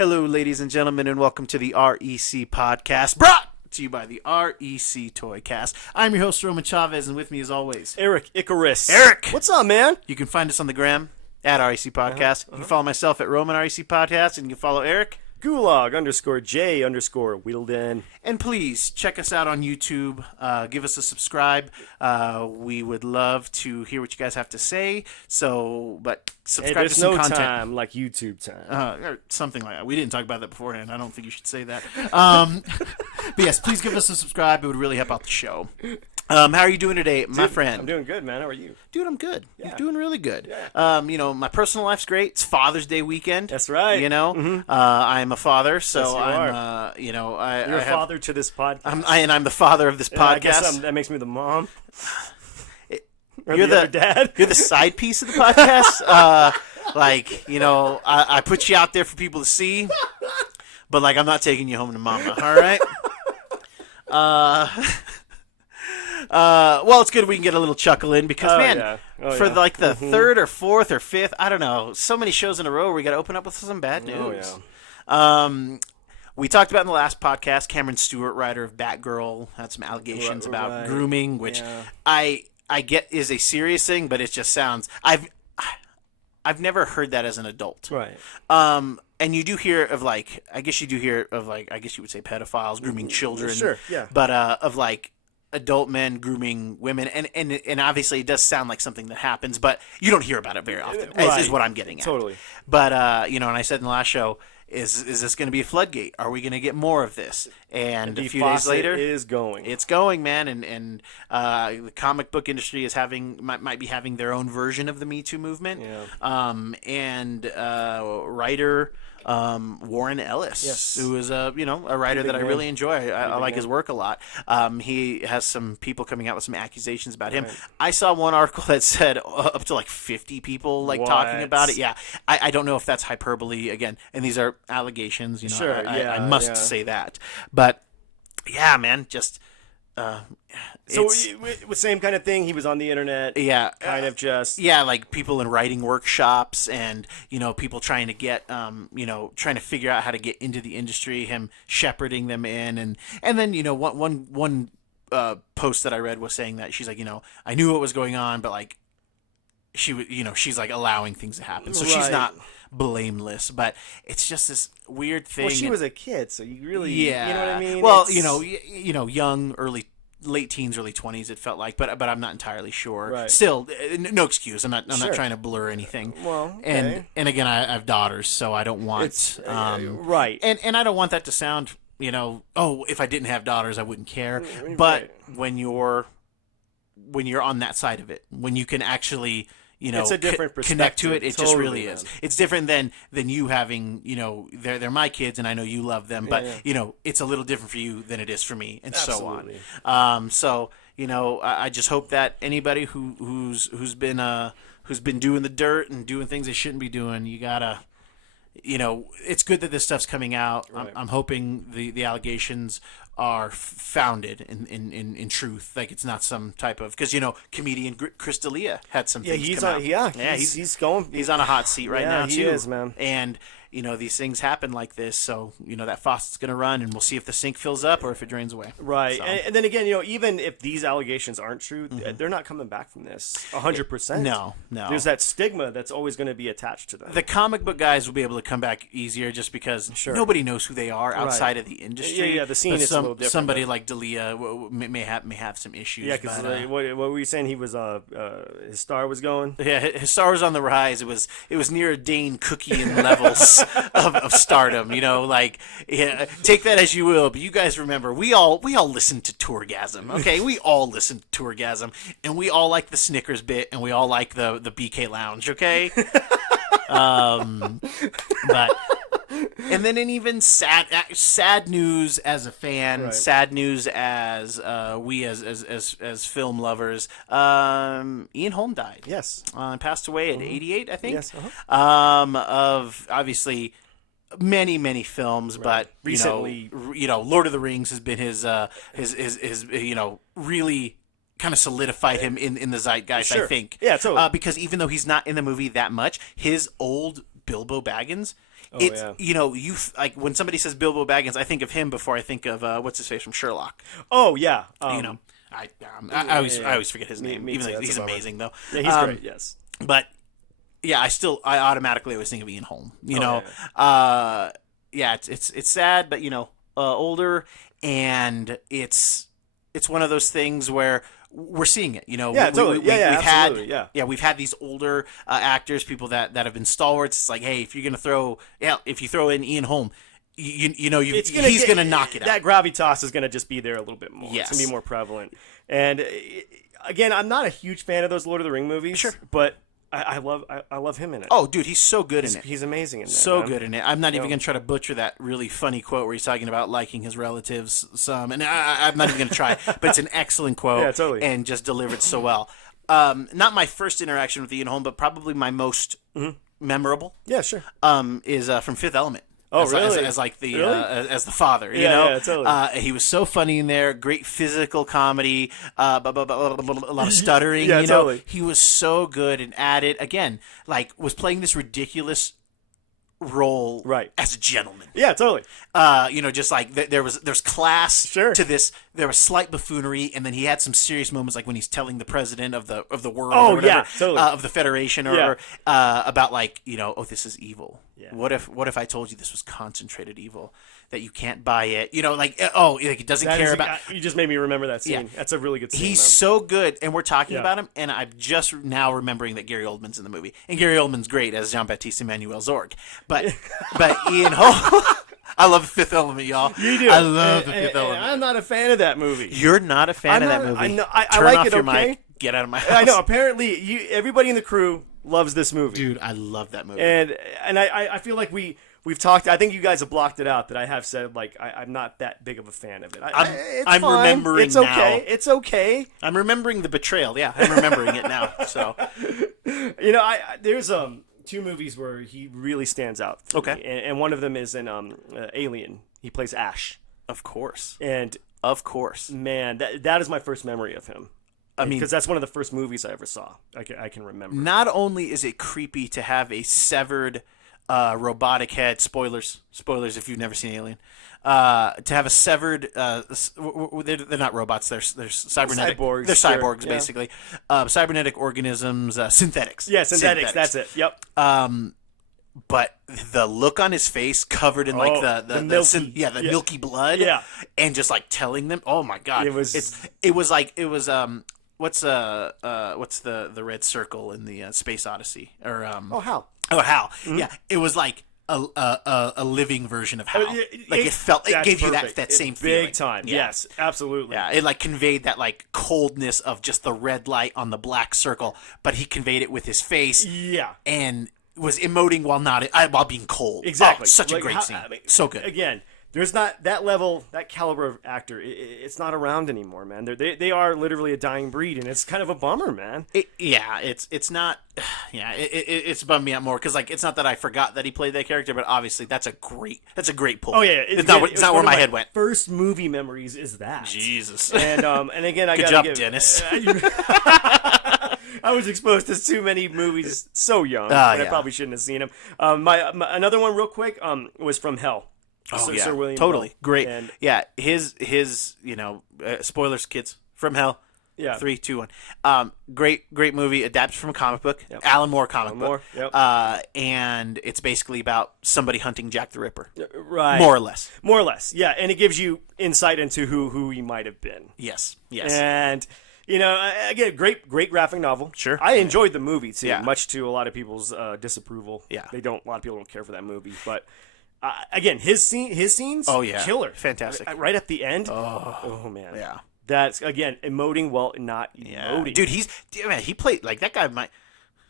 Hello, ladies and gentlemen, and welcome to the REC podcast, brought to you by the REC Toycast. I'm your host, Roman Chavez, and with me, as always, Erik Icarus. Eric! What's up, man? You can find us on the gram at REC Podcast. You can follow myself at Roman REC Podcast, and you can follow Eric. Gulag_J_Wheelden. And please check us out on YouTube. Give us a subscribe. We would love to hear what you guys have to say. But subscribe to some content. There's no time like YouTube time. Or something like that. We didn't talk about that beforehand. I don't think you should say that. But yes, please give us a subscribe. It would really help out the show. How are you doing today, my friend? I'm doing good, man. How are you? Dude, I'm good. Yeah. You're doing really good. Yeah. My personal life's great. It's Father's Day weekend. That's right. I'm a father, so Yes, you I'm. are. You're a father to this podcast. I'm the father of this Yeah, I podcast. guess that makes me the mom. Or You're the other dad. You're the side piece of the podcast. I put you out there for people to see, but I'm not taking you home to mama. All right. Well, it's good we can get a little chuckle in because, the third or fourth or fifth, I don't know, so many shows in a row where we got to open up with some bad news. We talked about in the last podcast, Cameron Stewart, writer of Batgirl, had some allegations about grooming, which I get is a serious thing, but it just sounds I've never heard that as an adult. Right. And you do hear of I guess you would say pedophiles grooming children. Sure. Yeah. But of adult men grooming women, and obviously it does sound like something that happens, but you don't hear about it very often. Right. Is what I'm getting at. Totally. But and I said in the last show, is this going to be a floodgate? Are we going to get more of this? And a few days later, it's going, man. And the comic book industry is might be having their own version of the Me Too movement. Yeah. Writer Warren Ellis, yes, who is a writer that I really enjoy. I like his work a lot. He has some people coming out with some accusations about him. Right. I saw one article that said up to 50 people talking about it. Yeah, I don't know if that's hyperbole again, and these are allegations. Sure, I must say that, but yeah, man, just. So with same kind of thing, he was on the internet. Yeah, kind of just people in writing workshops and people trying to get trying to figure out how to get into the industry. Him shepherding them in, and then one post that I read was saying that she's I knew what was going on, but she's allowing things to happen, so she's not blameless, but it's just this weird thing. Well, she was a kid, so you really, you know what I mean? Well, young, late teens, early 20s, it felt like, but I'm not entirely sure. Right. Still, no excuse. I'm not trying to blur anything. Well, okay. And again, I have daughters, so I don't want right. And I don't want that to sound, if I didn't have daughters, I wouldn't care. But when you're on that side of it, when you can actually it's a different connect to it. It totally, just really man. is. It's different than you having, they're my kids and I know you love them, but it's a little different for you than it is for me, and Absolutely. so on. I just hope that anybody who's been doing the dirt and doing things they shouldn't be doing, you gotta. It's good that this stuff's coming out. Right. I'm hoping the allegations are founded in truth. It's not some type of because comedian Chris D'Elia had some things he's come on, out. he's going. He's on a hot seat right now too. He is, man. And these things happen like this, so that faucet's gonna run, and we'll see if the sink fills up or if it drains away. Right, so. and then again, even if these allegations aren't true, they're not coming back from this 100%. No. There's that stigma that's always going to be attached to them. The comic book guys will be able to come back easier just because nobody knows who they are outside of the industry. Yeah, the scene is a little different. Somebody like D'Elia may have some issues. Yeah, because what were you saying? He was his star was going. Yeah, his star was on the rise. It was near Dane Cookian levels of stardom. Take that as you will, but you guys remember we all listened to Tourgasm. Okay, we all listened to Tourgasm, and we all like the Snickers bit, and we all like the BK Lounge. Okay, but. And then in even sad news as a fan, sad news as we as film lovers. Ian Holm died. Yes, passed away at 88, I think. Yes, of obviously many films, but recently, Lord of the Rings has been his really kind of solidified him in the zeitgeist. Sure. I think. Yeah, totally. Because even though he's not in the movie that much, his old Bilbo Baggins. Like when somebody says Bilbo Baggins, I think of him before I think of what's his face from Sherlock. Oh yeah, I always forget his name, even though he's amazing though. Yeah, he's great. Yes, but yeah, I automatically always think of Ian Holm. It's sad, but older, and it's one of those things where we're seeing it. We've had these older actors, people that have been stalwarts. It's like, hey, if you throw in Ian Holm, he's gonna knock it out. That gravitas is gonna just be there a little bit more. Yes. It's gonna be more prevalent. And again, I'm not a huge fan of those Lord of the Ring movies. Sure, but I love him in it. Oh, dude, he's so good in it. He's amazing in it. So good in it. I'm not even going to try to butcher that really funny quote where he's talking about liking his relatives some, and I'm not even going to try. But it's an excellent quote, yeah, totally, and just delivered so well. Not my first interaction with Ian Holm, but probably my most memorable. Yeah, sure. Is from Fifth Element. Oh, really? As the father, Yeah, totally. He was so funny in there. Great physical comedy, a lot of stuttering. Yeah, totally. He was so good and at it again. Like was playing this ridiculous role, right, as a gentleman. Yeah, totally. Just like there's class sure. to this. There was slight buffoonery, and then he had some serious moments, like when he's telling the president of the world, oh or whatever, yeah, totally, of the Federation, or about like this is evil. Yeah. What if I told you this was concentrated evil, that you can't buy it? He doesn't care about. You just made me remember that scene. Yeah. That's a really good scene. He's so good, and we're talking about him, and I'm just now remembering that Gary Oldman's in the movie, and Gary Oldman's great as Jean-Baptiste Emmanuel Zorg, but Ian Holm. I love Fifth Element, y'all. You do. I love the Fifth Element. I'm not a fan of that movie. You're not a fan of that movie. I know. I Turn like off it. Your Okay. mic. Get out of my house. I know. Apparently, everybody in the crew loves this movie. Dude, I love that movie. And I feel like we've talked. I think you guys have blocked it out that I have said like I'm not that big of a fan of it. I'm remembering. It's okay. Now. It's okay. I'm remembering the betrayal. Yeah, I'm remembering it now. So, there's two movies where he really stands out. Okay. And one of them is in Alien. He plays Ash. Of course. And of course, man, that is my first memory of him. I mean, because that's one of the first movies I ever saw. I can remember. Not only is it creepy to have a severed robotic head. Spoilers if you've never seen Alien. To have a severed, they're not robots. They're cybernetic. Cyborgs. They're cyborgs, basically. Cybernetic organisms, synthetics. Yeah, synthetics. That's it. Yep. But the look on his face, covered in like the milky blood, and just like telling them, oh my god, it was what's the red circle in the Space Odyssey, or HAL. Mm-hmm. Yeah, it was like a living version of HAL. It gave you that same feeling. Big time. Yeah. Yes, absolutely. Yeah, it like conveyed that like coldness of just the red light on the black circle, but he conveyed it with his face. Yeah, and was emoting while being cold. Exactly. Oh, such a great scene. So good. Again, there's not that level, that caliber of actor. It's not around anymore, man. They are literally a dying breed, and it's kind of a bummer, man. It's not. Yeah, it's bummed me out more because like it's not that I forgot that he played that character, but obviously that's a great pull. Oh yeah, it's not where my head went. First movie memories is that. Jesus. And again, good job, Dennis. I was exposed to too many movies so young, I probably shouldn't have seen them. Another one, real quick, was From Hell. Sir William totally Hell. Great. And his spoilers, kids. From Hell. Yeah. 3, 2, 1. Great movie, adapted from a comic book, Alan Moore comic book. Yep. And it's basically about somebody hunting Jack the Ripper, right? More or less, yeah. And it gives you insight into who he might have been. Yes. And again, great graphic novel. Sure. I enjoyed the movie too, Yeah. much to a lot of people's disapproval. Yeah. A lot of people don't care for that movie, but. Again, his scenes, killer, fantastic. Right at the end, oh man, yeah. That's again emoting while not emoting. Dude, he played like that guy might.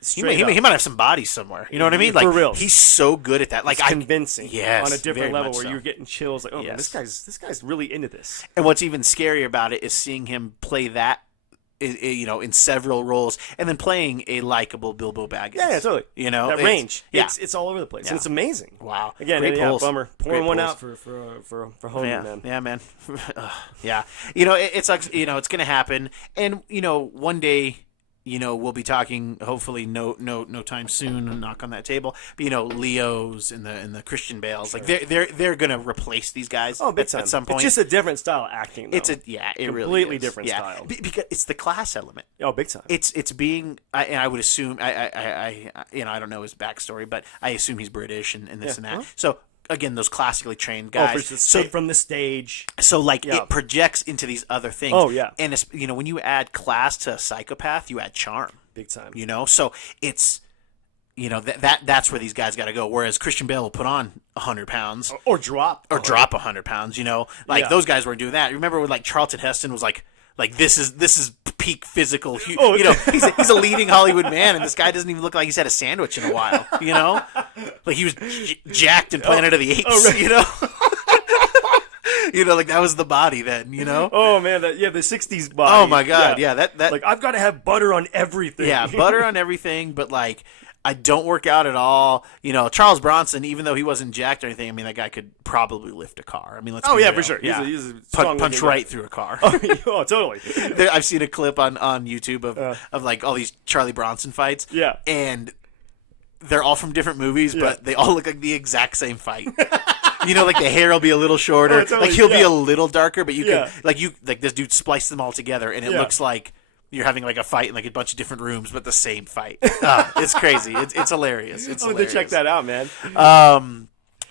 He might have some body somewhere. You know what I mean? Like, for real, he's so good at that. Like, it's convincing. Yes, on a different level where so. you're getting chills. Like, man, this guy's really into this. And what's even scarier about it is seeing him play that. In several roles, and then playing a likable Bilbo Baggins. Yeah, totally. That range. Yeah. It's all over the place, and it's amazing. Wow. Again, great pulls. Bummer. Pouring one out for Holm, man. Yeah, man. Yeah. It's like it's gonna happen, and one day, we'll be talking hopefully no time soon. Knock on that table. But, Leos and the Christian Bales, sure. Like they're gonna replace these guys. Big time. At some point. It's just a different style of acting. Though. It completely really is. Different style. Because it's the class element. Oh, big time. It's being. I would assume. I don't know his backstory, but I assume he's British and this and that. Huh? So. Again, those classically trained guys. From the stage. So, it projects into these other things. Oh, yeah. And, when you add class to a psychopath, you add charm. Big time. So it's, that's where these guys got to go. Whereas Christian Bale will put on 100 pounds. Or drop. Or drop 100 pounds, Those guys weren't doing that. Remember when, Charlton Heston was like this is peak physical. He's a leading Hollywood man, and this guy doesn't even look like he's had a sandwich in a while. Like he was jacked in Planet of the Apes. Right. That was the body then. Oh man, the '60s body. Oh my god, yeah. That I've got to have butter on everything. Yeah, butter on everything, but I don't work out at all. Charles Bronson, even though he wasn't jacked or anything, that guy could probably lift a car. Let's be real. For sure. Yeah. He's a strong punch right through a car. Oh, totally. I've seen a clip on YouTube of all these Charlie Bronson fights. Yeah. And they're all from different movies, but they all look like the exact same fight. The hair will be a little shorter. Totally. He'll be a little darker, but you can this dude spliced them all together, and it looks like you're having a fight in a bunch of different rooms, but the same fight. It's crazy. It's hilarious. It's hilarious. To check that out, man.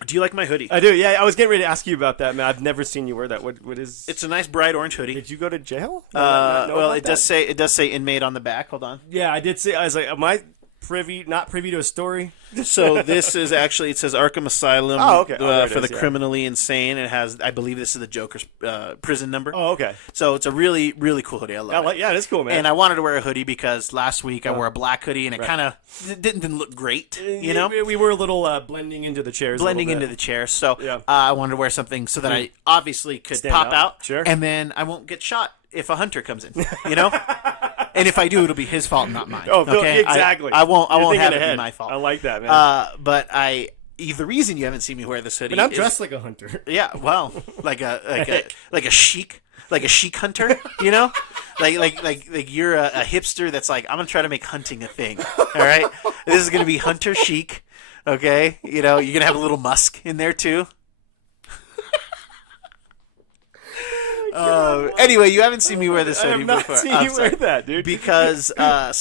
Do you like my hoodie? I do. Yeah, I was getting ready to ask you about that, man. I've never seen you wear that. What is? It's a nice bright orange hoodie. Did you go to jail? It does say inmate on the back. Hold on. Yeah, I did see. I was like, am I not privy to a story? So this is actually, it says Arkham Asylum. Oh, okay. For the criminally insane. It has, I believe this is the Joker's prison number. Oh, okay. So it's a really, really cool hoodie. I love it. Yeah, it's cool, man. And I wanted to wear a hoodie because last week I wore a black hoodie and it kind of didn't look great, We were a little blending into the chairs. So I wanted to wear something so that I obviously could pop out. Sure. And then I won't get shot if a hunter comes in, And if I do, it'll be his fault, not mine. Oh, okay? Exactly. I won't have it be my fault. I like that, man. But the reason you haven't seen me wear this hoodie, but I'm dressed like a hunter. Yeah, well, like a chic hunter, like you're a hipster that's like, I'm gonna try to make hunting a thing. All right, this is gonna be hunter chic. Okay, you're gonna have a little musk in there too. Anyway, you haven't seen me wear this hoodie before. I have not seen you wear that, dude. Because, I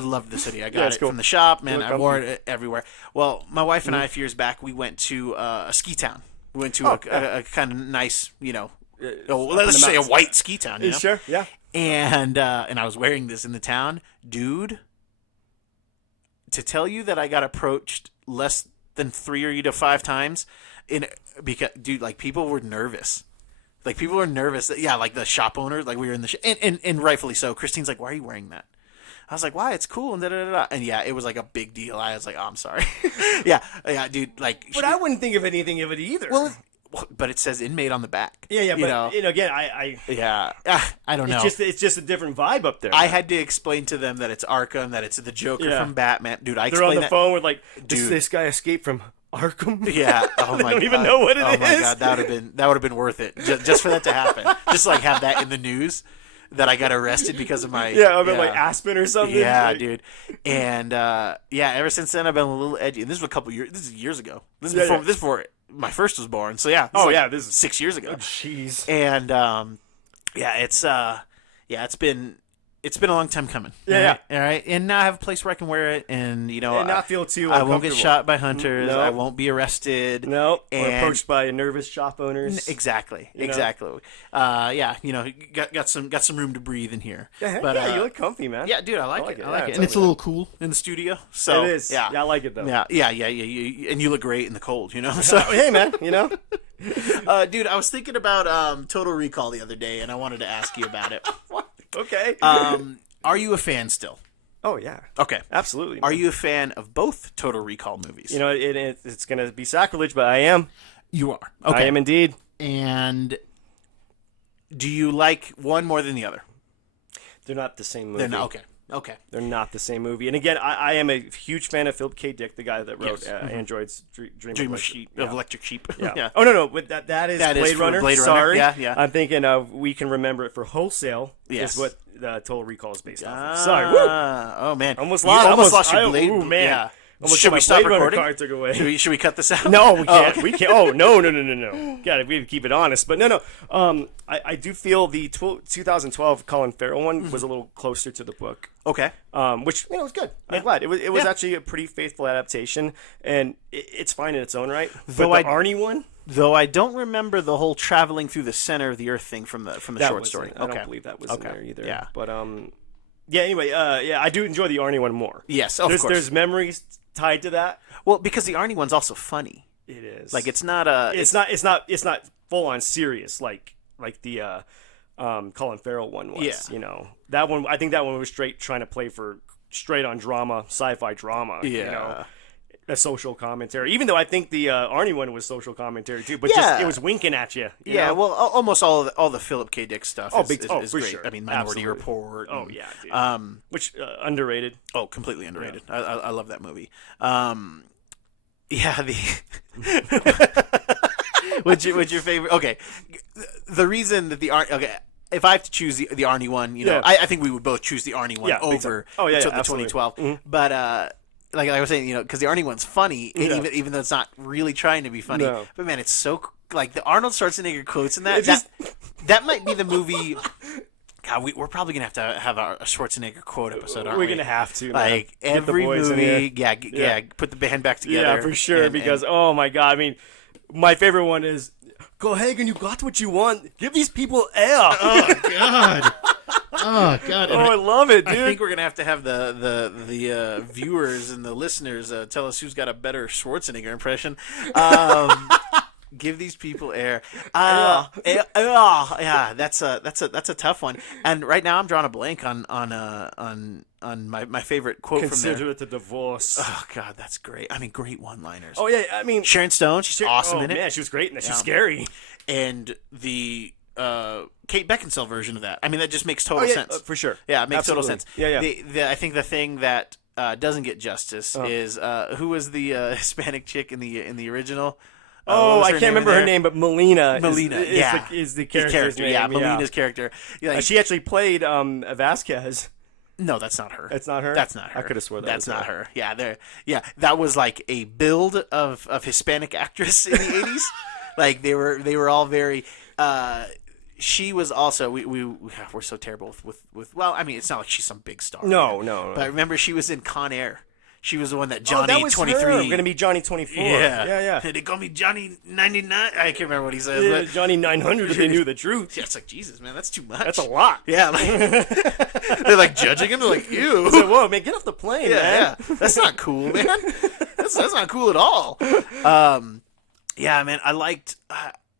love this hoodie. I got it from the shop, man. I wore it everywhere. Well, my wife and I, a few years back, we went to a ski town. We went to a kind of nice, let's say a white ski town. Sure, yeah. And I was wearing this in the town. Dude, to tell you that I got approached less than 3 to 5 times, because people were nervous. People were nervous. The shop owner, we were in the and rightfully so. Christine's like, "Why are you wearing that?" I was like, "Why? It's cool." And and it was a big deal. I was like, "Oh, I'm sorry." yeah, dude. But I wouldn't think of anything of it either. Well, but it says inmate on the back. Yeah. But again, I don't know. It's just a different vibe up there. I had to explain to them that it's Arkham, that it's the Joker from Batman. Dude, they're on the phone with this guy escaped from Arkham. Yeah. Oh my god. I don't even know what it is. Oh my god, that would have been worth it just for that to happen. Just have that in the news that I got arrested because of my Aspen or something. Yeah, dude. And ever since then I've been a little edgy. And this was a couple years. This is years ago. This is before my first was born. So yeah. This is 6 years ago. Oh, jeez. And it's been a long time coming. Yeah. All right. And now I have a place where I can wear it, and and not feel too. I won't get shot by hunters. Nope. I won't be arrested. No. Or approached by nervous shop owners. Exactly. Exactly. Got some room to breathe in here. Yeah, you look comfy, man. Yeah, dude, I like it. And it's a little cool in the studio. So it is. Yeah, I like it though. Yeah. And you look great in the cold. So hey, man. Dude, I was thinking about Total Recall the other day, and I wanted to ask you about it. Okay. Are you a fan still? Oh, yeah. Okay. Absolutely. Are you a fan of both Total Recall movies? It's going to be sacrilege, but I am. You are. Okay. I am indeed. And do you like one more than the other? They're not the same movie. They're not. Okay. They're not the same movie. And again, I am a huge fan of Philip K. Dick, the guy that wrote Android's Dream of Electric Sheep. Yeah. Oh, no. But that is Blade Runner. Blade Runner. Sorry. Yeah. I'm thinking of We Can Remember It for Wholesale. Yes. Is what Total Recall is based off of. Sorry. Woo! Oh, man. Almost lost your blade. Ooh, man. Yeah. Should we stop recording? Took away. Should we cut this out? No, we can't. We can't. Oh, no. God, we have to keep it honest. But no. I do feel the 2012 Colin Farrell one was a little closer to the book. Okay. Which, was good. I'm glad. It was actually a pretty faithful adaptation, and it's fine in its own right. But the Arnie one? Though I don't remember the whole traveling through the center of the earth thing from the short story. I don't believe that was in there either. Yeah. But, yeah, anyway, I do enjoy the Arnie one more. Yes, of course. There's memories tied to that. Well, because the Arnie one's also funny. It is. Like it's not a. It's not full on serious like the Colin Farrell one was. Yeah. That one. I think that one was trying to play for straight on drama, sci-fi drama. Yeah. A social commentary. Even though I think the Arnie one was social commentary too, but just it was winking at you. You know? Well, almost all the Philip K. Dick stuff is great. Sure. I mean, Minority Absolutely. Report. Oh yeah, dude. Which underrated. Oh, completely underrated. Yeah. I love that movie. What's your favorite? Okay, the reason that if I have to choose the Arnie one, I think we would both choose the Arnie one over the 2012. Mm-hmm. But like I was saying, because the Arnie one's funny, and even though it's not really trying to be funny. No. But man, it's so like the Arnold Schwarzenegger quotes in that. That might be the movie. God, we're probably gonna have a Schwarzenegger quote episode, aren't we? We're gonna have to. Like every movie, put the band back together. Yeah, for sure. Because oh my God, I mean, my favorite one is, "Go Hagen, you got what you want. Give these people air." Oh God. Oh God! I love it, dude. I think we're gonna have to have the viewers and the listeners tell us who's got a better Schwarzenegger impression. Give these people air. Yeah, that's a tough one. And right now I'm drawing a blank on my favorite quote from there. Consider it a divorce. Oh God, that's great. I mean, great one-liners. Oh yeah, I mean Sharon Stone, she's awesome in it. Man, she was great in it. She's scary. And the Kate Beckinsale version of that. I mean, that just makes total sense. For sure. Yeah, it makes total sense. Yeah. I think the thing that doesn't get justice is who was the Hispanic chick in the original? I can't remember her name, but Melina is the character's name. Yeah, Melina's character. Yeah, she actually played Vasquez. No, that's not her. It's not her? That's not her. I could have sworn that's not her. Yeah, that was like a build of Hispanic actress in the 80s. Like they were all very she was also we're so terrible with well, I mean, it's not like she's some big star. No. But remember, she was in Con Air. She was the one that Johnny 23. Her. We're gonna be Johnny 24. Yeah. They call me Johnny 99. I can't remember what he says. Yeah, Johnny 900. If they knew the truth. Yeah, it's like, Jesus, man, that's too much. That's a lot. Yeah, like, they're like judging him. They're like, ew. Like, whoa, man, get off the plane, man. Yeah, that's not cool, man. That's not cool at all. Yeah, man, I liked.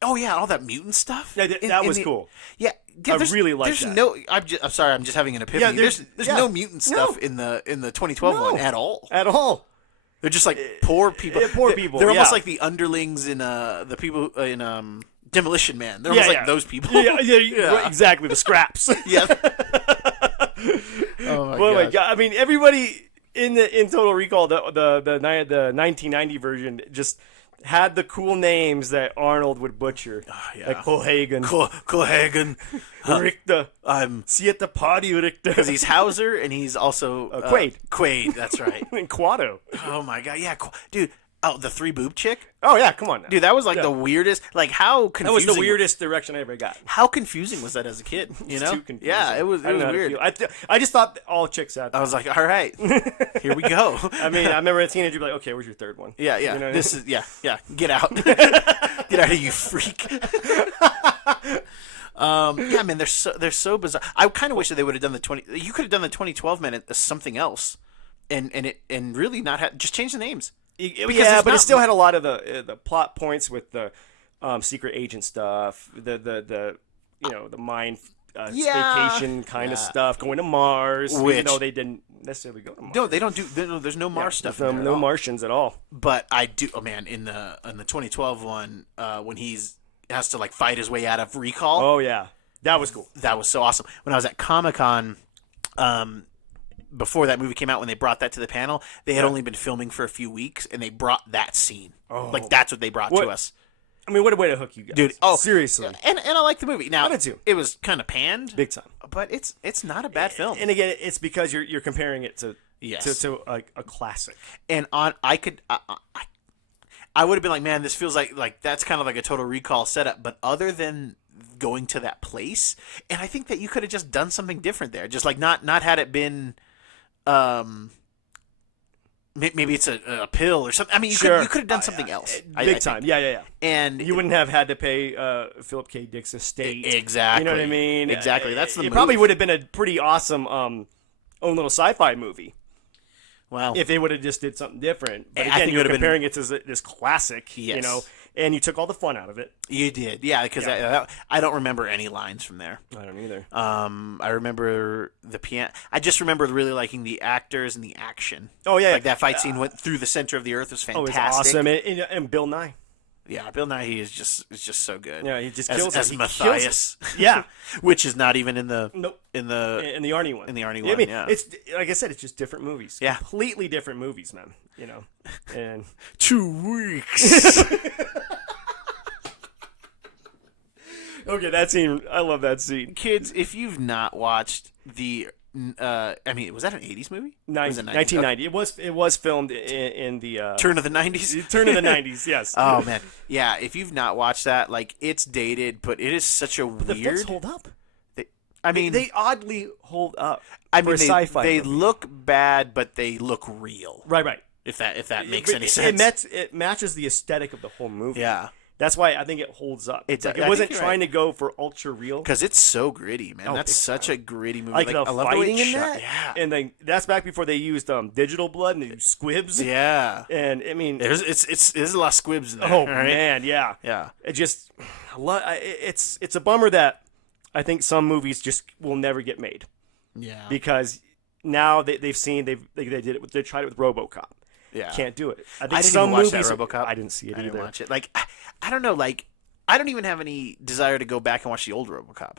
All that mutant stuff. Yeah, that was cool. Yeah. I really like that. I'm sorry. I'm just having an epiphany. Yeah, there's no mutant stuff in the 2012 one at all. At all. They're just like poor people. Poor people. They're almost like the underlings in the people in Demolition Man. They're almost like those people. Yeah, exactly. The scraps. Yeah. Oh my God! I mean, everybody in Total Recall, the 1990 version, just had the cool names that Arnold would butcher. Oh, yeah. Like Cohagen. Cohagen. Richter. See you at the party, Richter. Because he's Hauser and he's also... Quaid. Quaid, that's right. And Quado. Oh, my God. Yeah. Dude. Oh, the 3-boob chick? Oh, yeah. Come on now. Dude, that was like the weirdest... Like, how confusing... That was the weirdest direction I ever got. How confusing was that as a kid? You know? Too confusing. Yeah, it was weird. I just thought all chicks had that. I was like, all right. Here we go. I mean, I remember as a teenager, like, okay, where's your third one? Yeah. You know this is... Yeah. Get out. Get out of here, you freak. Yeah, man, they're so bizarre. I kind of wish that they would have done You could have done the 2012 man as something else, and really not just change the names. But it still had a lot of the plot points with the secret agent stuff, the mind vacation kind of stuff, going to Mars. Even though they didn't necessarily go to Mars. No, they don't do. There's no Mars stuff. No Martians at all. But I do. Oh man, in the 2012 one, when has to like fight his way out of recall. Oh yeah, that was cool. That was so awesome. When I was at Comic-Con, before that movie came out, when they brought that to the panel, they had only been filming for a few weeks, and they brought that scene. Oh. Like that's what they brought to us. I mean, what a way to hook you guys, dude. Oh, seriously. And I like the movie. Now, I did too. It was kind of panned, big time, but it's not a bad film. And again, it's because you're comparing it to a classic. And I would have been like, man, this feels like that's kind of like a Total Recall setup. But other than going to that place, and I think that you could have just done something different there, just like not had it been. Maybe it's a pill or something. I mean, you could have done something else. Big time. Yeah. And you wouldn't have had to pay Philip K. Dick's estate. Exactly. You know what I mean? Exactly. That's the It move. probably would have been a pretty awesome own little sci-fi movie. Well, if they would have just did something different. But I think again, you're comparing it to this classic, yes. and you took all the fun out of it. You did. Yeah, because I don't remember any lines from there. I don't either. I remember the piano. I just remember really liking the actors and the action. Oh, yeah. Like that fight scene went through the center of the earth was fantastic. Oh, it was awesome. And Bill Nye. Yeah, Bill Nighy is just so good. Yeah, he just kills it. As Matthias. Yeah, which is not even in the in the Arnie one. In the Arnie one, I mean, yeah. It's like I said, it's just different movies. Yeah, completely different movies, man. And 2 weeks. Okay, that scene. I love that scene. Kids, if you've not watched the. I mean, was that an 80s movie? 1990. Okay. It was filmed in the turn of the 90s. Turn of the 90s. Yes. Oh man, yeah. If you've not watched that, like it's dated, but it is such a weird. The effects hold up. They oddly hold up. I mean, sci-fi they movie. look bad, but they look real. Right. If that makes any sense. It matches the aesthetic of the whole movie. Yeah. That's why I think it holds up. It wasn't trying to go for ultra real. Because it's so gritty, man. That's such a gritty movie. Like the I love fighting the way in that. Yeah. And then that's back before they used digital blood and they used squibs. Yeah. And I mean, there's a lot of squibs in there. Oh right? man, yeah. Yeah. It's a bummer that I think some movies just will never get made. Yeah. Because now they've seen they did it. They tried it with RoboCop. Yeah. Can't do it. I think didn't some even watch movies. That RoboCop. I didn't see it either. I didn't watch it. Like I don't know. Like I don't even have any desire to go back and watch the old RoboCop.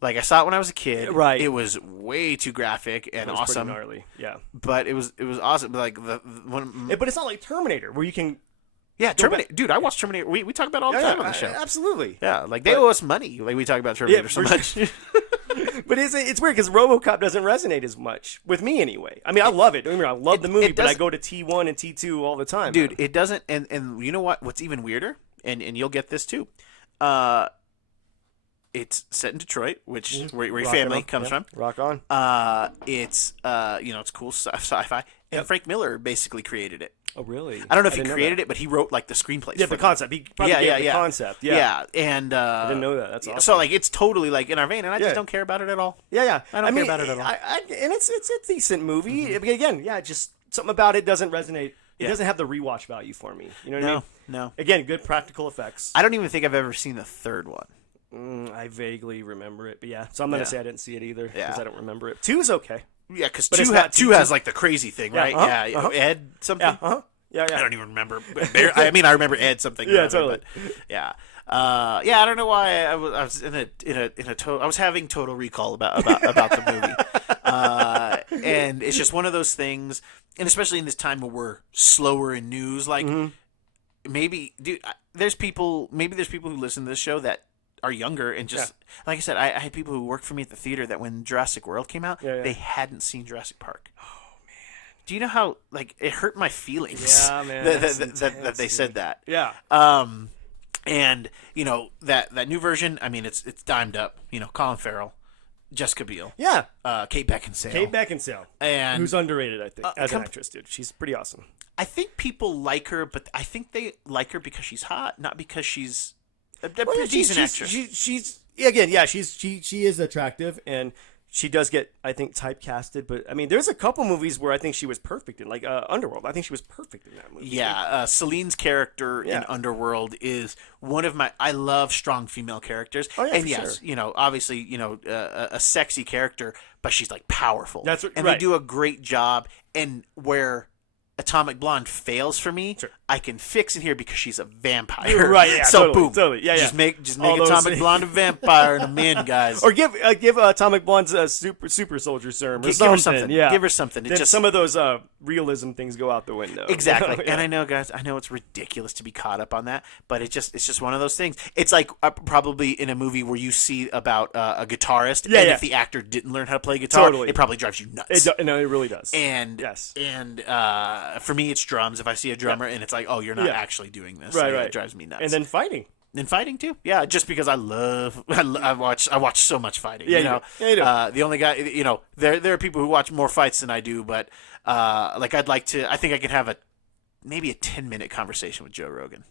Like I saw it when I was a kid. Right. It was way too graphic and awesome. Pretty gnarly. Yeah. But it was awesome. Like but it's not like Terminator where you can. Yeah, Terminator. Dude, I watch Terminator. We talk about it all the time on the show. Absolutely. Yeah, like they owe us money. Like we talk about Terminator so much. But it's weird because RoboCop doesn't resonate as much with me anyway. I mean, I love it. Don't get me wrong, I love the movie, but I go to T1 and T2 all the time. Dude, it doesn't. And you know what? What's even weirder? And you'll get this too. It's set in Detroit, which where your family comes from. Rock on. It's it's cool sci-fi. And Frank Miller basically created it. Oh, really? I don't know if he created it, but he wrote like the screenplays. Yeah, the concept. He probably gave the concept. Yeah. And I didn't know that. That's awesome. So like it's totally like in our vein, and I just don't care about it at all. Yeah. I don't care about it at all. And it's a decent movie. Again, just something about it doesn't resonate. It doesn't have the rewatch value for me. You know what I mean? No. Again, good practical effects. I don't even think I've ever seen the third one. I vaguely remember it, but so I'm gonna say I didn't see it either because I don't remember it. 2 is okay. Yeah, because two has like the crazy thing, right? Ed something. Yeah. I don't even remember. I mean, I remember Ed something. Yeah, totally. But, yeah. I don't know why I was I was having total recall about the movie, and it's just one of those things, and especially in this time where we're slower in news, like maybe, dude, there's people who listen to this show that are younger and just like I said, I had people who worked for me at the theater that when Jurassic World came out, they hadn't seen Jurassic Park. Do you know how like it hurt my feelings? Yeah, man. that they said that. Yeah. And that new version. I mean, it's dimed up. Colin Farrell, Jessica Biel. Yeah. Kate Beckinsale. And who's underrated, I think, as an actress, dude. She's pretty awesome. I think people like her, but I think they like her because she's hot, not because she's a decent actress. She is attractive and. She does get, I think, typecasted, but I mean, there's a couple movies where I think she was perfect in, like Underworld. I think she was perfect in that movie. Yeah, Celine's character in Underworld is one of my. I love strong female characters. Oh yeah, and yes, sure. Obviously, a sexy character, but she's like powerful. That's right. And they do a great job. And where a Atomic Blonde fails for me, I can fix it here because she's a vampire. Right, yeah. So totally, boom. Totally. Yeah, Just make Atomic Blonde a vampire and I'm in, guys. Or give Atomic Blonde a super soldier serum or Give something. her something. Yeah. Give her something. Then some of those realism things go out the window. Exactly. Yeah. And I know, guys, it's ridiculous to be caught up on that, but it's just one of those things. It's like probably in a movie where you see about a guitarist, and if the actor didn't learn how to play guitar, it probably drives you nuts. It really does. And for me, it's drums. If I see a drummer and it's like, oh, you're not actually doing this, right. It drives me nuts. And then fighting. And fighting too, yeah. Just because I watch so much fighting. Yeah, you know, you do. The only guy, there are people who watch more fights than I do, but I think I can have maybe a 10-minute conversation with Joe Rogan.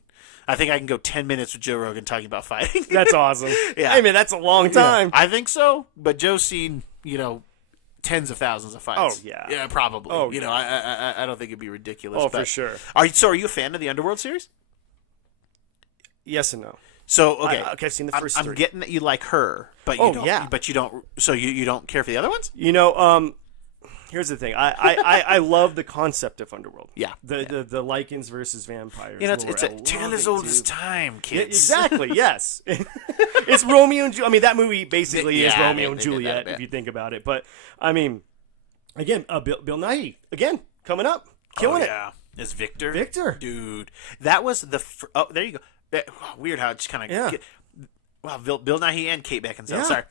I think I can go 10 minutes with Joe Rogan talking about fighting. That's awesome. Yeah, hey man, that's a long time. Yeah, I think so, but Joe's seen tens of thousands of fights. Oh yeah, yeah, probably. Oh, I don't think it'd be ridiculous. Oh, for sure. Are you a fan of the Underworld series? Yes and no. So okay, I've seen the first three. I'm getting that you like her, but you don't. But you don't. So you don't care for the other ones? Here's the thing. I love the concept of Underworld. Yeah. The Lycans versus vampires. It's a tale as old as time, kids. Yeah, exactly. Yes. It's Romeo and Juliet. I mean, that movie basically is Romeo and Juliet if you think about it. But I mean, again, Bill Nighy again coming up, killing it. Yeah, as Victor. Victor, dude, that was the. There you go. Weird how it just kind of. Wow, Bill Nighy and Kate Beckinsale. Yeah. Sorry.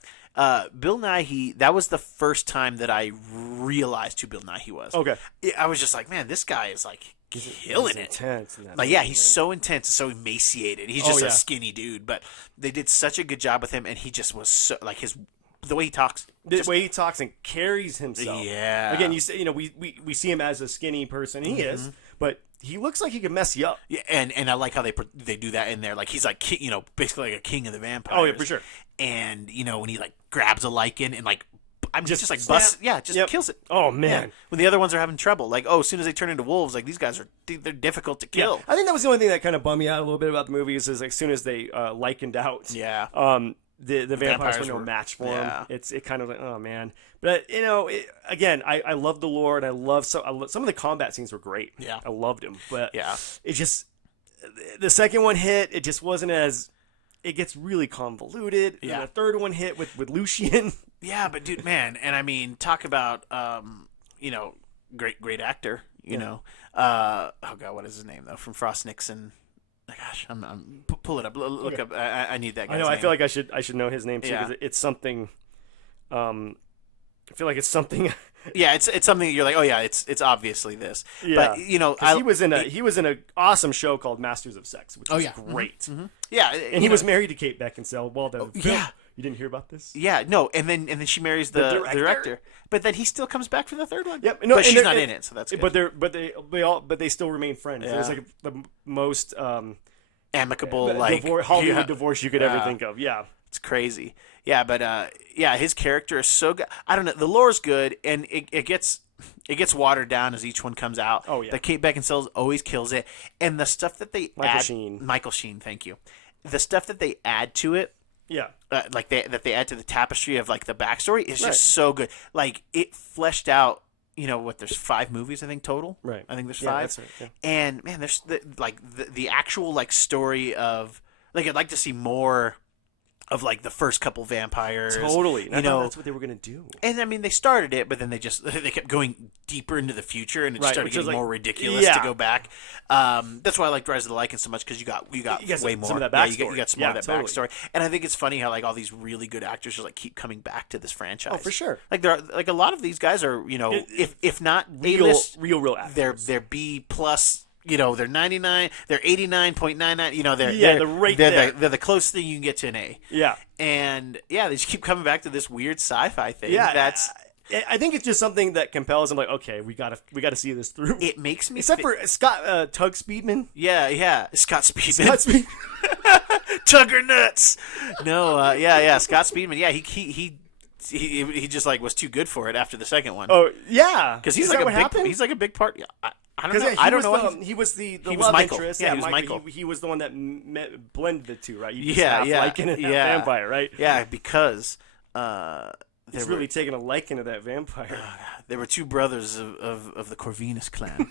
Bill Nighy, that was the first time that I realized who Bill Nighy was. Okay. I was just like, man, this guy is like killing it. Intense. He's so intense, so emaciated. He's just a skinny dude, but they did such a good job with him, and he just was so like the way he talks. The way he talks and carries himself. Yeah. Again, you say we see him as a skinny person. He is, but he looks like he could mess you up. Yeah, and I like how they do that in there. Like he's like basically like a king of the vampires. Oh yeah, for sure. And when he like grabs a lichen and like just like busts, kills it. Oh man, yeah. When the other ones are having trouble, like as soon as they turn into wolves, like these guys they're difficult to kill. Yeah. I think that was the only thing that kind of bummed me out a little bit about the movie is like, as soon as they likened out. Yeah. The vampires were no match for him. It kind of like, oh man. But again, I love the lore and I love some of the combat scenes were great. Yeah, I loved them. But yeah, it just the second one hit. It just wasn't as. It gets really convoluted. Yeah. And the third one hit with Lucien. Yeah, but dude, man, and I mean, talk about great actor. You know, oh god, what is his name though? From Frost Nixon. Gosh, I'm pull it up. Look up. I need that guy's name. I feel like I should know his name too because it's something. I feel like it's something. Yeah, it's something that you're like, oh yeah, it's obviously this. Yeah, but he was in an awesome show called Masters of Sex, which was great. Mm-hmm. Yeah, and he was married to Kate Beckinsale. Well, yeah. You didn't hear about this? Yeah, no, and then she marries the director, but then he still comes back for the third one. Yep, no, but she's not in it, so that's good. But they still remain friends. Yeah. It was like the most amicable Hollywood divorce you could ever think of. Yeah, it's crazy. Yeah, but his character is so good. I don't know. The lore's good, and it gets watered down as each one comes out. Oh yeah, the Kate Beckinsale always kills it, and the stuff that they Michael Sheen, thank you. The stuff that they add to it. Yeah, that they add to the tapestry of like the backstory is just so good. Like it fleshed out. There's 5 movies I think total. Right. I think there's 5. That's right. Yeah. And man, there's the actual like story of like I'd like to see more of like the first couple vampires. Totally. I thought that's what they were gonna do. And I mean, they started it, but then they kept going deeper into the future, and it started getting more ridiculous to go back. That's why I like Rise of the Lycans so much because you got way more some of that backstory. You got some more of that backstory, and I think it's funny how like all these really good actors just like keep coming back to this franchise. Oh, for sure. Like there are like a lot of these guys are if not real actors. they're B plus. They're 99. They're 89.99. They're the closest thing you can get to an A. Yeah, and they just keep coming back to this weird sci-fi thing. Yeah, I think it's just something that compels them. Like, okay, we gotta see this through. It makes me except for Scott Tug Speedman. Yeah, Scott Speedman. Tugger nuts. No, Scott Speedman. Yeah, he just like was too good for it after the second one. Oh yeah, because he's he's like a big part. I don't know. I don't know. He was the love interest. Yeah, he was Michael. He was the one that blended the two, right? Liking a vampire, right? Yeah, because he's really taking a liking to that vampire. There were 2 brothers of the Corvinus clan.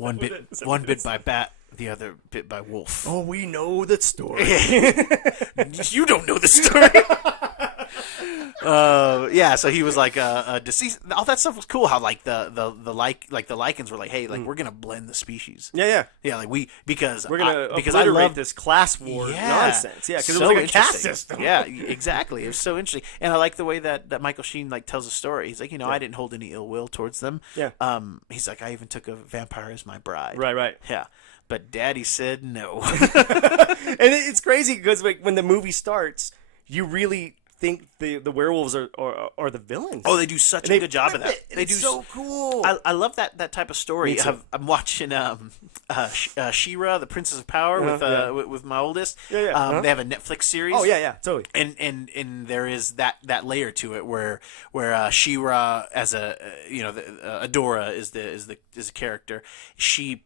One bit by bat, the other bit by wolf. Oh, we know the story. You don't know the story. So he was like deceased. All that stuff was cool. How like the lichens were like, hey, like we're gonna blend the species. Yeah. Like because we're gonna obliterate this class war nonsense. Yeah, because so it was like a caste system. Yeah, exactly. It was so interesting, and I like the way that Michael Sheen like tells a story. He's like, I didn't hold any ill will towards them. Yeah. He's like, I even took a vampire as my bride. Right. Yeah. But Daddy said no. And it's crazy because like, when the movie starts, you really think the werewolves are the villains. Oh, they do such a good job of that. They do so cool. I love that type of story. I'm watching She-Ra, the Princess of Power with my oldest. Yeah. They have a Netflix series. Oh yeah, totally. And there is that layer to it where She-Ra as Adora is the character. She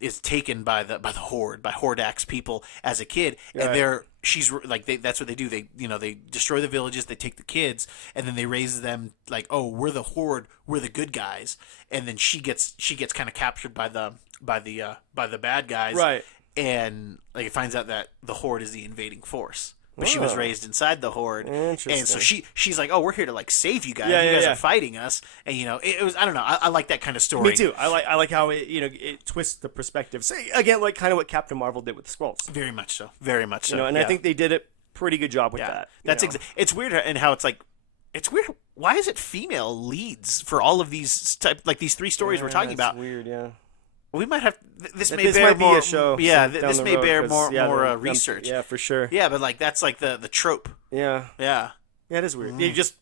is taken by the Horde, by Hordax people as a kid, and she's like that's what they do. They destroy the villages, they take the kids, and then they raise them like, oh, we're the Horde, we're the good guys, and then she gets kind of captured by the bad guys, right? And like it finds out that the Horde is the invading force. But she was raised inside the Horde, and so she's like, "Oh, we're here to like save you guys. You guys are fighting us." And it was, I don't know. I like that kind of story. Me too. I like how it twists the perspective. So again, like kind of what Captain Marvel did with the Skrulls. Very much so. Very much so. And I think they did a pretty good job with that. That's it's weird, and how it's like. It's weird. Why is it female leads for all of these these three stories we're talking about? Weird, yeah. We might have this might be a show. Yeah, this may bear more research. Yeah, for sure. Yeah, but like that's like the trope. Yeah. Yeah, it is weird. You just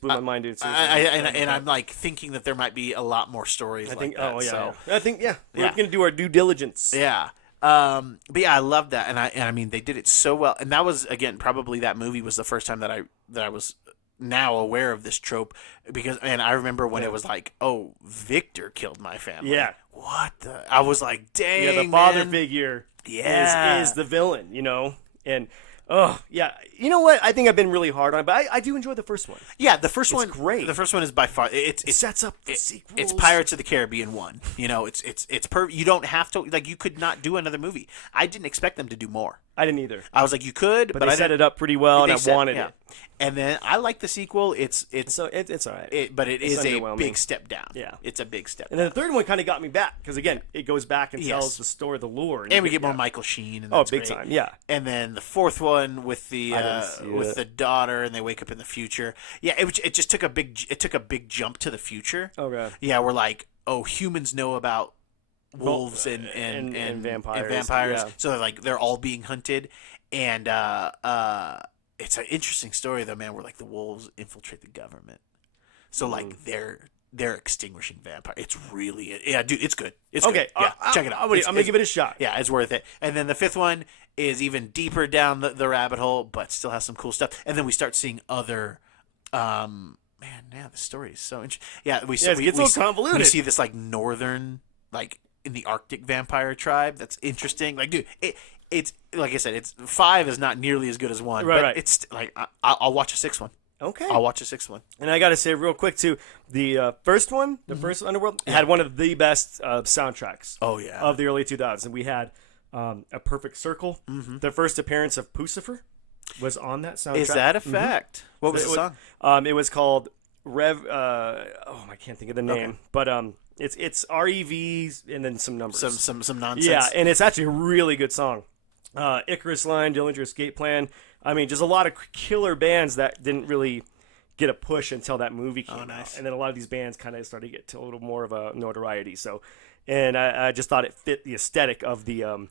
blew my mind, dude. And I'm like thinking that there might be a lot more stories. I think. I think we're gonna do our due diligence. Yeah. But yeah, I love that, and I mean they did it so well, and that was again probably that movie was the first time that I was now aware of this trope because I remember when it was like, oh, Victor killed my family. Yeah. What the? I was like, dang. Yeah, the father figure. Yeah. Is the villain, and. Oh, yeah. You know what? I think I've been really hard on it, but I do enjoy the first one. Yeah, the first one great. The first one is by far it sets up the sequels. It's Pirates of the Caribbean 1. It's you don't have to you could not do another movie. I didn't expect them to do more. I didn't either. I was like, you could, but they set it up pretty well, and I wanted it. And then I like the sequel. It's all right. But it's a big step down. Yeah, it's a big step. And then the third one kind of got me back because again, it goes back and tells the story, the lore, and we get more Michael Sheen. And big great. Time. Yeah. And then the fourth one with the daughter, and they wake up in the future. Yeah, it just took a big jump to the future. Okay. Yeah, we're like, oh, humans know about wolves and vampires. Yeah. So they're all being hunted, and it's an interesting story though, man. Where like the wolves infiltrate the government, so like they're extinguishing vampires. It's really dude. It's good. It's okay. Good. Yeah, check it out. I'm gonna give it a shot. Yeah, it's worth it. And then the fifth one is even deeper down the rabbit hole, but still has some cool stuff. And then we start seeing other. The story is so interesting. Yeah, it's so convoluted. We see this like northern, like in the Arctic vampire tribe. That's interesting. Like, dude, it's like I said, 5 is not nearly as good as 1. Right, but it's like I'll watch a 6th one. Okay, I'll watch a 6th one. And I gotta say real quick too, the first one, the first Underworld, had one of the best soundtracks. Oh yeah, of the early 2000s. And we had A Perfect Circle. Mm-hmm. The first appearance of Pucifer was on that soundtrack. Is that a fact? Mm-hmm. What was the song? It was called Rev. I can't think of the name, but it's REVs and then some numbers, some nonsense. Yeah, and it's actually a really good song. Icarus Line, Dillinger Escape Plan. I mean, just a lot of killer bands that didn't really get a push until that movie came out, and then a lot of these bands kind of started to get to a little more of a notoriety. So, and I just thought it fit the aesthetic of the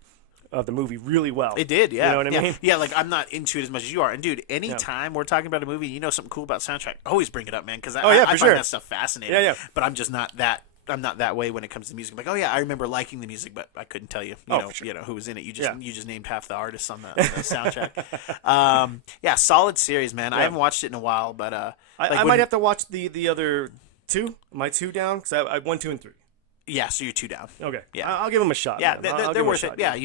movie really well. It did, yeah. You know what I mean? Yeah, like I'm not into it as much as you are. And dude, anytime we're talking about a movie, something cool about soundtrack, always bring it up, man, because I find that stuff fascinating. Yeah. But I'm just not that. I'm not that way when it comes to music. I'm like, I remember liking the music, but I couldn't tell you, who was in it. You just named half the artists on the soundtrack. Solid series, man. I haven't watched it in a while, but I might have to watch the other 2. Am I 2 down? Because I 1, 2, and 3. Yeah, so you're 2 down. Okay. Yeah, I'll give them a shot. Yeah, they're worth it. Yeah,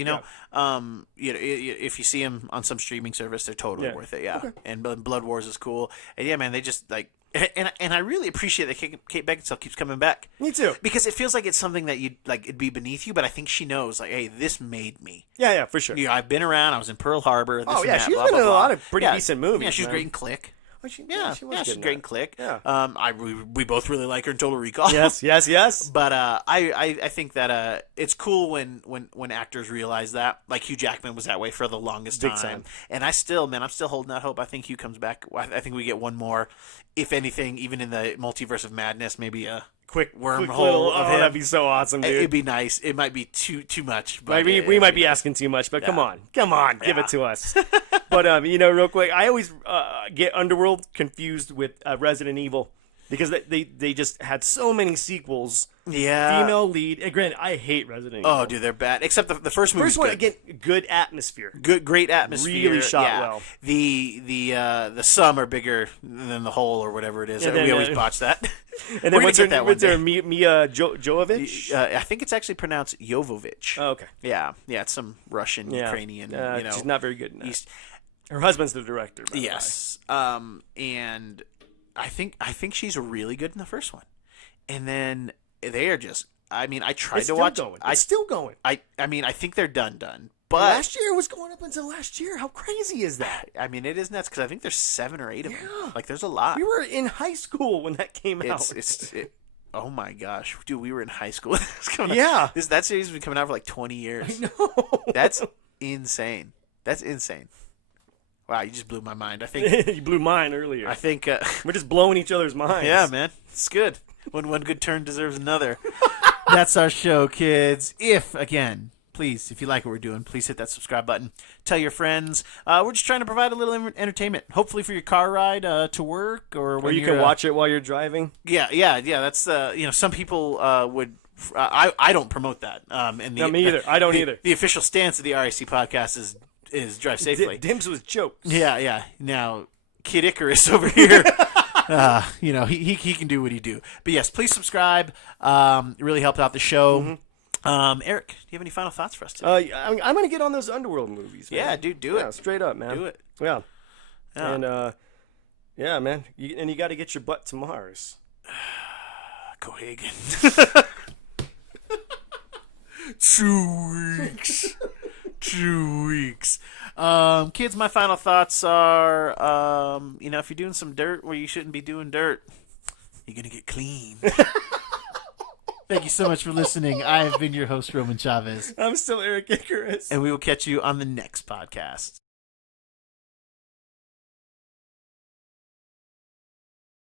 if you see them on some streaming service, they're totally worth it. Yeah, okay. And Blood Wars is cool. And yeah, man, they just like And I really appreciate that Kate Beckinsale keeps coming back. Me too. Because it feels like it's something that you'd like it'd be beneath you, but I think she knows, like, hey, this made me. Yeah, for sure. I've been around. I was in Pearl Harbor. She's been in a lot of pretty decent movies. Yeah, she was great in Click. She was great in Click. Yeah. We both really like her in Total Recall. Yes. But I think that it's cool when actors realize that. Like Hugh Jackman was that way for the longest time. And I'm still holding out hope. I think Hugh comes back. I think we get one more, if anything, even in the Multiverse of Madness, maybe a quick wormhole of him. That'd be so awesome, dude. It'd be nice. It might be too much. But we might be asking too much, but come on, give it to us. But real quick, I always get Underworld confused with Resident Evil because they just had so many sequels. Yeah, female lead. And granted, I hate Resident Evil. Oh, dude, they're bad. Except the first movie. First one, again, good atmosphere. Great atmosphere. Really shot well. The sum are bigger than the whole, or whatever it is. And we always botch that. And then what's her Mia Jovovich? I think it's actually pronounced Jovovich. Oh, okay. Yeah, it's some Russian, Ukrainian. She's not very good in that. Her husband's the director. Yes. And I think she's really good in the first one, and then they are just. I mean, I tried to watch. It's still going. I mean, I think they're done. But last year was going up until last year. How crazy is that? I mean, it is nuts because I think there's 7 or 8 of them. Like, there's a lot. We were in high school when that came out. Oh my gosh, dude, we were in high school. That series has been coming out for like 20 years. I know. That's insane. Wow, you just blew my mind. I think you blew mine earlier. I think we're just blowing each other's minds. Yeah, man, it's good. When one good turn deserves another. That's our show, kids. If you like what we're doing, please hit that subscribe button. Tell your friends. We're just trying to provide a little entertainment, hopefully for your car ride to work, or when you can watch it while you're driving. Yeah. That's some people would. I don't promote that. Me either. I don't either. The official stance of the RAC podcast is drive safely. Dims with jokes. Yeah. Now, Kid Icarus over here. He can do what he do. But yes, please subscribe. It really helped out the show. Mm-hmm. Eric, do you have any final thoughts for us today? I'm going to get on those Underworld movies, man. Yeah, dude, do it. Straight up, man. Do it. Yeah. And, man. You got to get your butt to Mars. Cohagen. 2 weeks. 2 weeks. Kids, my final thoughts are, if you're doing some dirt where you shouldn't be doing dirt, you're going to get clean. Thank you so much for listening. I have been your host, Roman Chavez. I'm still Erik Icarus. And we will catch you on the next podcast.